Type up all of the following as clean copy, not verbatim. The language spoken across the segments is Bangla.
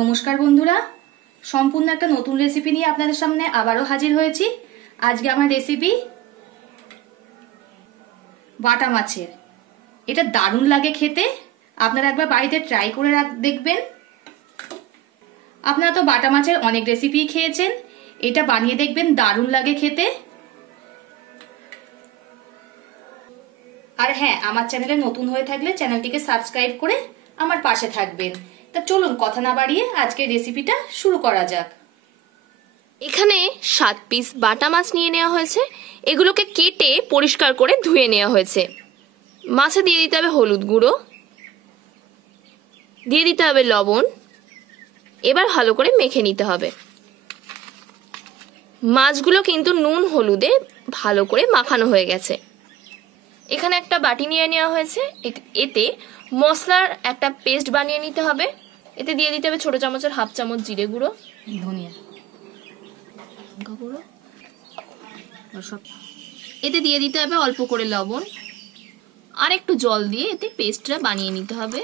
নমস্কার বন্ধুরা, সম্পূর্ণ একটা নতুন রেসিপি নিয়ে আপনাদের সামনে আবারও হাজির হয়েছি। আজকে আমার রেসিপি বাটা মাছের। এটা দারুণ লাগে খেতে, আপনারা একবার বাড়িতে ট্রাই করে দেখবেন। আপনারা তো বাটা মাছের অনেক রেসিপি খেয়েছেন, এটা বানিয়ে দেখবেন, দারুণ লাগে খেতে। আর হ্যাঁ, আমার চ্যানেলে নতুন হয়ে থাকলে চ্যানেলটিকে সাবস্ক্রাইব করে আমার পাশে থাকবেন। তা চলুন কথা না বাড়িয়ে আজকের রেসিপিটা শুরু করা যাক। এখানে 7 পিস বাটা মাছ নিয়ে নেওয়া হয়েছে। এগুলোকে কেটে পরিষ্কার করে ধুয়ে নেওয়া হয়েছে। মাছে দিয়ে দিতে হবে হলুদ গুঁড়ো, দিয়ে দিতে হবে লবণ। এবার ভালো করে মেখে নিতে হবে। মাছগুলো কিন্তু নুন হলুদে ভালো করে মাখানো হয়ে গেছে। এখানে একটা বাটি নিয়ে নেওয়া হয়েছে। এতে মশলার একটা পেস্ট বানিয়ে নিতে হবে। এতে দিয়ে দিতে হবে ছোট চামচের হাফ চামচ জিরে গুঁড়ো, ধনিয়া গুঁড়ো। এতে দিয়ে দিতে হবে অল্প করে লবণ আর একটু জল দিয়ে এতে পেস্টটা বানিয়ে নিতে হবে।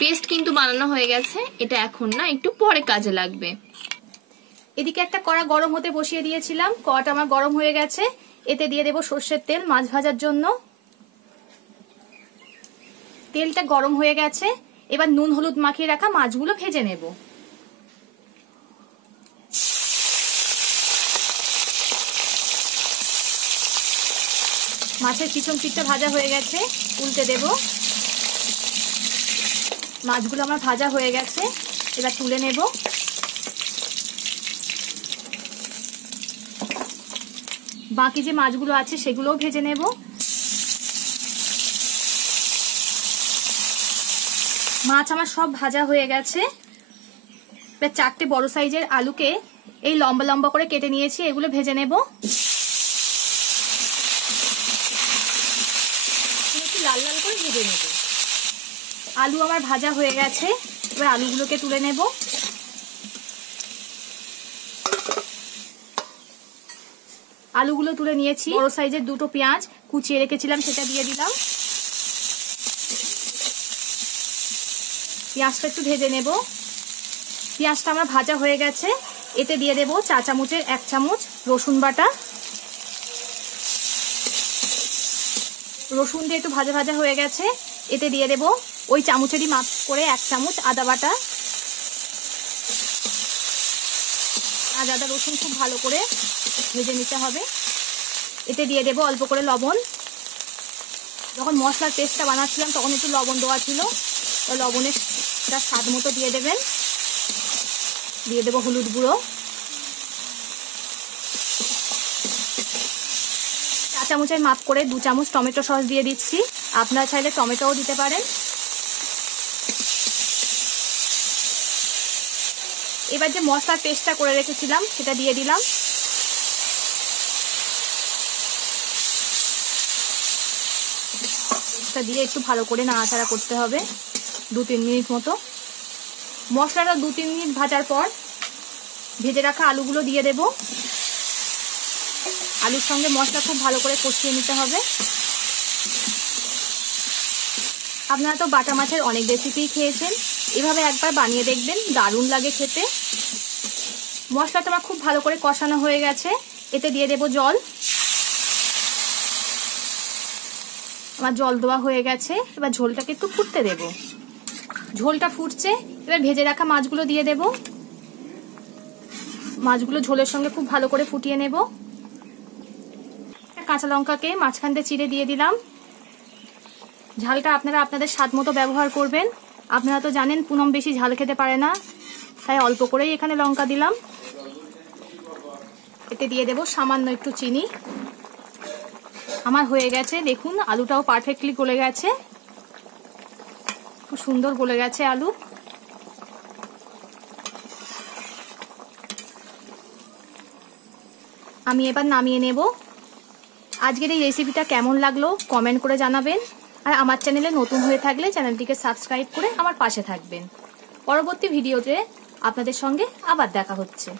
পেস্ট কিন্তু বানানো হয়ে গেছে। এটা এখন না, একটু পরে কাজে লাগবে। এদিকে একটা কড়া গরম হতে বসিয়ে দিয়েছিলাম। কড়াটা আমার গরম হয়ে গেছে। এতে দিয়ে দেব সর্ষের তেল মাছ ভাজার জন্য। তেলটা গরম হয়ে গেছে। এবার নুন হলুদ মাখিয়ে রাখা মাছগুলো ভেজে নেব। মাছের পিছন পিঠটা ভাজা হয়ে গেছে, উল্টে দেব। মাছগুলো আমার ভাজা হয়ে গেছে, এবার তুলে নেব। বাকি যে মাছগুলো আছে সেগুলোও ভেজে নেব। মাছ আমার সব ভাজা হয়ে গেছে। এবার 4টে বড় সাইজের আলুকে এই লম্বা লম্বা করে কেটে নিয়েছি, এগুলো ভেজে নেব। একটু লাল লাল করে ভেজে নেব। আলু আমার ভাজা হয়ে গেছে, এবার আলুগুলোকে তুলে নেব। আলুগুলো তুলে নিয়েছি। বড় সাইজের 2টো পেঁয়াজ কুচিয়ে রেখেছিলাম, সেটা দিয়ে দিলাম। পেঁয়াজটা একটু ভেজে নেব। পেঁয়াজটা আমার ভাজা হয়ে গেছে। এতে দিয়ে দেব চা চামচের 1 চামচ রসুন বাটা। রসুন দিয়ে একটু ভাজা ভাজা হয়ে গেছে। এতে দিয়ে দেব ওই চামচেরই মাপ করে 1 চামচ আদা বাটা। আদা রসুন খুব ভালো করে ভেজে নিতে হবে। এতে দিয়ে দেব অল্প করে লবণ। যখন মশলার পেস্টটা বানাচ্ছিলাম তখন একটু লবণ দেওয়া ছিল, লবণের স্বাদ মতো দিয়ে দেবেন। দিয়ে দেব হলুদ গুঁড়ো। 4 চামচের মাপ করে 2 চামচ টমেটো সস দিয়ে দিচ্ছি। আপনারা চাইলে টমেটোও দিতে পারেন। এবার যে মশলার পেস্টটা করে রেখেছিলাম সেটা দিয়ে দিলাম। দিয়ে একটু ভালো করে নাড়াচাড়া করতে হবে 2-3 মিনিট মতো। মশলাটা 2-3 মিনিট ভাজার পর ভেজে রাখা আলুগুলো দিয়ে দেব। আলুর সঙ্গে মশলা খুব ভালো করে কষিয়ে নিতে হবে। আপনারা তো বাটা মাছের অনেক রেসিপি খেয়েছেন, এভাবে একবার বানিয়ে দেখবেন, দারুণ লাগে খেতে। মশলাটা আমার খুব ভালো করে কষানো হয়ে গেছে। এতে দিয়ে দেব জল। আমার জল দেওয়া হয়ে গেছে। এবার ঝোলটাকে একটু ফুটতে দেব। ঝোলটা ফুটছে, এবার ভেজে রাখা মাছগুলো দিয়ে দেব। মাছগুলো ঝোলের সঙ্গে খুব ভালো করে ফুটিয়ে নেব। কাঁচা লঙ্কাকে মাঝখান দিয়ে চিড়ে দিয়ে দিলাম। ঝালটা আপনারা আপনাদের স্বাদ মতো ব্যবহার করবেন। আপনারা তো জানেন পুনম বেশি ঝাল খেতে পারে না, তাই অল্প করেই এখানে লঙ্কা দিলাম। এতে দিয়ে দেব সামান্য একটু চিনি। আমার হয়ে গেছে, দেখুন আলুটাও পারফেক্টলি গলে গেছে, খুব সুন্দর গলে গেছে আলু। আমি এবার নামিয়ে নেব। আজকের এই রেসিপিটা কেমন লাগলো কমেন্ট করে জানাবেন। আর আমার চ্যানেলে নতুন হয়ে থাকলে চ্যানেলটিকে সাবস্ক্রাইব করে আমার পাশে থাকবেন। পরবর্তী ভিডিওতে আপনাদের সঙ্গে আবার দেখা হচ্ছে।